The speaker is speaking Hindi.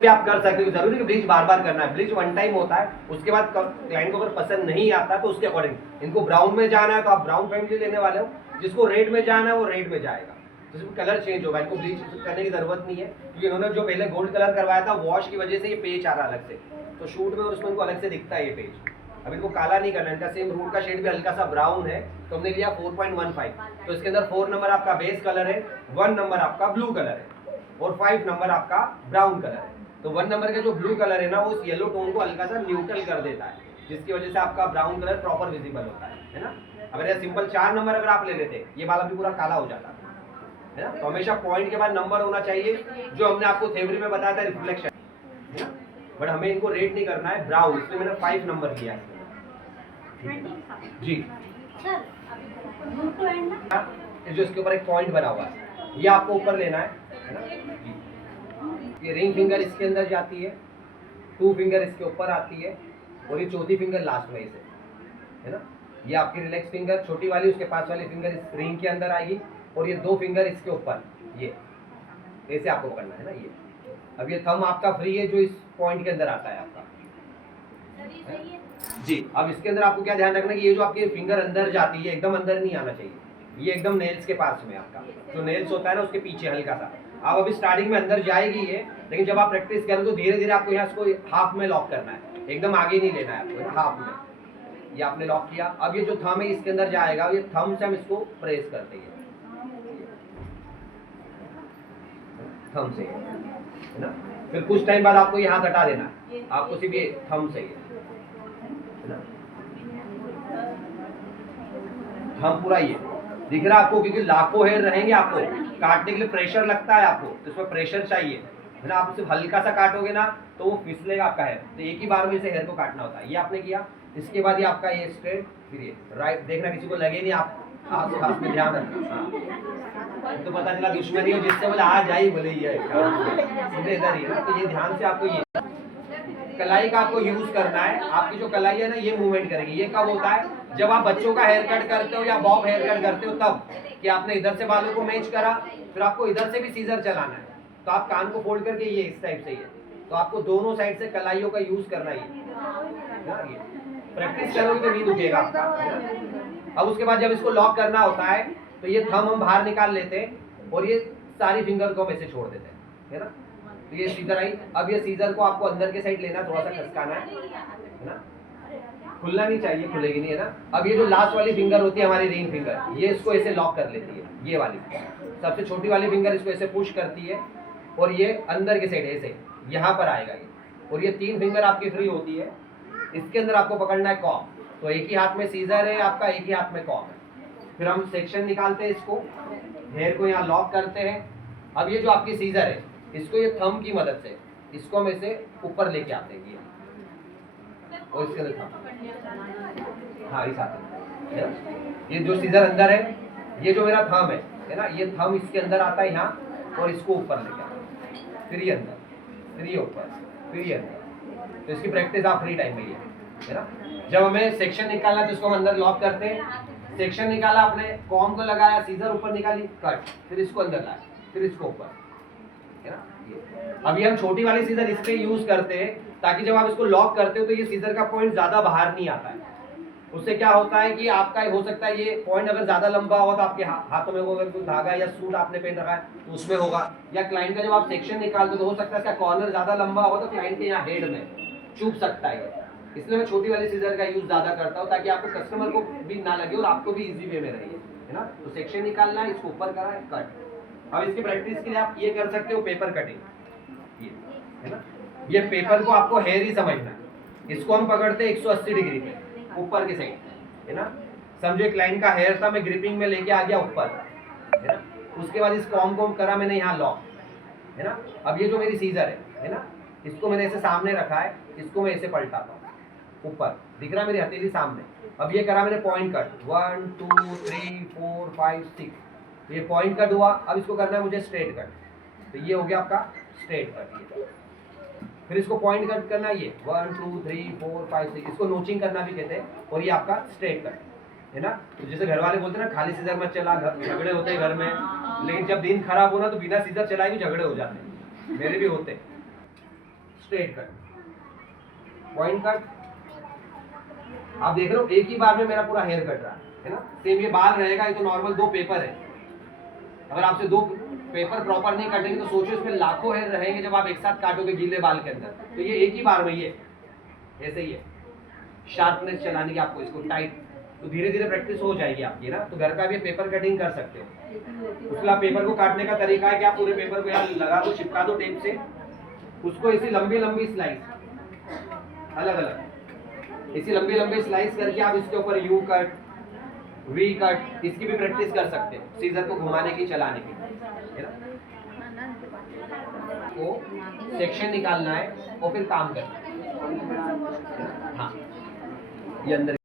भी आप कर सकते हो, जरूरी कि ब्लीच बार बार करना है। ब्लीच वन टाइम होता है, उसके बाद क्लाइंट को अगर पसंद नहीं आता तो उसके अकॉर्डिंग इनको ब्राउन में जाना है तो आप ब्राउन फैमिली लेने वाले हो, जिसको रेड में जाना है वो रेड में जाएगा, तो सिर्फ कलर चेंज होगा, इनको ब्लीच करने की जरूरत नहीं है, क्योंकि इन्होंने जो पहले गोल्ड कलर करवाया था वॉश की वजह से ये पेज आ रहा अलग से, तो शूट में और उसमें इनको अलग से दिखता है ये पेज। अब इनको काला नहीं करना, इनका सेम रूट का शेड भी हल्का सा ब्राउन है, तो हमने लिया 4.15, तो इसके अंदर 4 नंबर आपका बेस कलर है, 1 नंबर आपका ब्लू कलर है और 5 नंबर आपका ब्राउन कलर है। तो 1 नंबर का जो ब्लू कलर है ना, वो उस येलो टोन को हल्का सा न्यूट्रल कर देता है, जिसकी वजह से आपका ब्राउन कलर प्रॉपर विजिबल होता है ना। अगर ये सिंपल 4 नंबर अगर आप ले लेते, ये बाल अभी पूरा काला हो जाता है ना। तो हमेशा पॉइंट के बाद नंबर होना चाहिए, जो हमने आपको थ्योरी में बताया था रिफ्लेक्शन, है ना। बट हमें इनको रेड नहीं करना है, ब्राउन, इसलिए मैंने 5 नंबर किया है जी। जो इसके ऊपर एक पॉइंट बना हुआ है, ये आपको ऊपर लेना है ना जी। ये रिंग फिंगर इसके अंदर जाती है, 2 फिंगर इसके ऊपर आती है और ये चौथी फिंगर लास्ट में इसे, है ना। ये आपकी रिलैक्स फिंगर छोटी वाली, उसके पास वाली फिंगर इस रिंग के अंदर आएगी और ये 2 फिंगर इसके ऊपर, ये ऐसे आपको करना है ना ये। अब ये थंब आपका फ्री है जो इस पॉइंट के अंदर आता है आपका जी। अब इसके अंदर आपको क्या ध्यान रखना है कि ये जो आपकी फिंगर अंदर जाती है एकदम अंदर नहीं आना चाहिए, ये एकदम नेल्स के पास में, आपका जो नेल्स होता है ना उसके पीछे हल्का सा। आप अभी स्टार्टिंग में अंदर जाएगी ये, लेकिन जब आप प्रैक्टिस करें तो धीरे धीरे आपको यहाँ इसको हाफ में लॉक करना है, एकदम आगे नहीं लेना है आपको, हाफ में। ये आपने लॉक किया, अब ये जो थंब है इसके अंदर जाएगा, ये थंब से हम इसको प्रेस करते हैं, थंब से, है ना। फिर कुछ टाइम बाद आपको ये हाथ हटा देना है, आपको सिर्फ ये थंब से, है ना। थंब पूरा ये दिख रहा है आपको, क्योंकि लाखों हेयर रहेंगे, आपको काटने के लिए प्रेशर लगता है आपको, तो इसमें प्रेशर चाहिए, है ना। आप सिर्फ हल्का सा काटोगे ना तो वो फिसलेगा आपका हेयर, तो एक ही बार में इसे हेयर को काटना होता है। ये आपने किया, इसके बाद ये आपका ये स्ट्रेट, फिर ये राइट, देखना किसी को लगे नहीं, आप आस पास में ध्यान रखना, तो पता चला दुश्मनी हो जिससे बोले आ जाए बोले ये सीधे इधर ही, तो ये ध्यान से आपको ये कलाई का आपको यूज करना है। आपकी जो कलाई है ना ये मूवमेंट करेगी। ये कब होता है, जब आप बच्चों का हेयर कट करते हो या बॉब हेयर कट करते हो, तब कि आपने इधर से बालों को मैच करा, फिर आपको इधर से भी सीजर चलाना है, तो आप कान को फोल्ड करके ये इस टाइप से, ये तो आपको दोनों साइड से कलाइयों का यूज करना है। प्रैक्टिस करोगे तो नहीं दुखेगा आपका। अब उसके बाद जब इसको लॉक करना होता है तो ये थंब हम बाहर निकाल लेते हैं और ये सारी फिंगर को हम ऐसे छोड़ देते हैं, है ना। तो ये सीजर आई, अब ये सीजर को आपको अंदर के साइड लेना, थोड़ा सा खसकाना है ना, खुलना नहीं चाहिए, खुलेगी नहीं, है ना। अब ये जो लास्ट वाली फिंगर होती है हमारी रिंग फिंगर, ये इसको ऐसे लॉक कर लेती है, ये वाली सबसे छोटी वाली फिंगर इसको ऐसे पुश करती है और ये अंदर के साइड ऐसे यहाँ पर आएगा ये, और ये 3 फिंगर आपकी फ्री होती है। इसके अंदर आपको पकड़ना है कॉम, तो एक ही हाथ में सीजर है आपका, एक ही हाथ में कॉम है। फिर हम सेक्शन निकालते हैं, इसको हेयर को यहाँ लॉक करते हैं। अब ये जो आपकी सीजर है इसको ये थंब की मदद से इसको हम ऐसे ऊपर लेके आते हैं और इसके अंदर थंब, हाँ इस हाथ में, ये जो सीजर अंदर है, ये जो मेरा थंब है ना, ये थंब इसके अंदर आता है यहाँ और इसको ऊपर लेके आता है, फिर ये अंदर, फिर ये ऊपर, फिर ये अंदर। तो इसकी प्रैक्टिस आप फ्री टाइम में ही है ना। जब हमें सेक्शन निकालना है तो इसको हम अंदर लॉक करते हैं, सेक्शन निकाला, आपने कॉम को लगाया, सीजर ऊपर निकाली, कट, फिर इसको अंदर लाया, फिर इसको ऊपर, है ना। अभी हम छोटी वाली सीजर इसके यूज करते हैं ताकि जब आप इसको लॉक करते हो तो ये सीजर का पॉइंट ज्यादा बाहर नहीं आता है। उससे क्या होता है कि आपका हो सकता है ये पॉइंट अगर ज्यादा लंबा हो तो आपके हाथों में अगर कोई धागा या सूट आपने पहन रखा है तो उसमें होगा, या क्लाइंट का जब आप सेक्शन निकालते हो तो हो सकता है इसका कॉर्नर ज्यादा लंबा हो तो क्लाइंट के यहाँ हेड में चुभ सकता है। इसलिए मैं छोटी वाली सीजर का यूज ज्यादा करता हूँ ताकि आपको कस्टमर को भी ना लगे और आपको भी इजी वे में रहिए, है ना। तो सेक्शन निकालना है, इसको ऊपर करा है, कट। अब इसकी प्रैक्टिस के लिए आप ये कर सकते हो, पेपर कटिंग, ये है ना। ये पेपर को आपको हेयर ही समझना है, इसको हम पकड़ते हैं 180 डिग्री पे ऊपर के साइड, है ना। समझो एक लाइन का हेयर था, मैं ग्रिपिंग में लेके आ गया ऊपर, है ना। उसके बाद इस कॉम को करा मैंने यहाँ लॉक, है ना। अब ये जो मेरी सीजर है ना, इसको मैंने ऐसे सामने रखा है, इसको मैं ऐसे पलटाता हूँ ऊपर, दिख रहा है मेरी हथेली सामने। अब ये करा मैंने पॉइंट कट, 1 2 3 4 5 6, ये पॉइंट कट हुआ। अब इसको करना है मुझे स्ट्रेट कट, तो ये हो गया आपका स्ट्रेट कट। ये फिर इसको पॉइंट कट करना है, ये 1 2 3 4 5 6, इसको नोचिंग करना भी कहते हैं, और ये आपका स्ट्रेट कट, है ना। तो जैसे घर वाले बोलते हैं ना, खाली सीजर मत चला, झगड़े होते हैं घर में, लेकिन जब दिन खराब हो ना तो बिना सीजर चलाए भी झगड़े हो जाते हैं, मेरे भी होते हैं। Straight cut, point cut. आप देख रहे हो एक ही बार में मेरा पूरा हेयर कट रहा है ना। सेम ये बाल रहेगा, ये तो नॉर्मल 2 पेपर है। अगर आपसे 2 पेपर प्रॉपर नहीं काटेंगे तो सोचो इसमें लाखों हेयर रहेंगे जब आप एक साथ काटोगे गीले बाल के अंदर। तो ये एक ही बार में, ये ऐसे ही है। शार्पनेस चलानी है आपको, इसको टाइट, तो धीरे धीरे प्रैक्टिस हो जाएगी आपकी ना। तो घर का भी पेपर कटिंग कर सकते हो। उसके बाद पेपर को काटने का तरीका है कि आप पूरे पेपर को यहाँ लगा दो, चिपका दो टेप से, उसको इसी लंबी लंबी स्लाइस अलग अलग इसी लंबी लंबी स्लाइस करके आप इसके ऊपर यू कट, वी कट, इसकी भी प्रैक्टिस कर सकते हो, सीजर को घुमाने की, चलाने की, है ना। को सेक्शन निकालना है और फिर काम करना है। हाँ, ये अंदर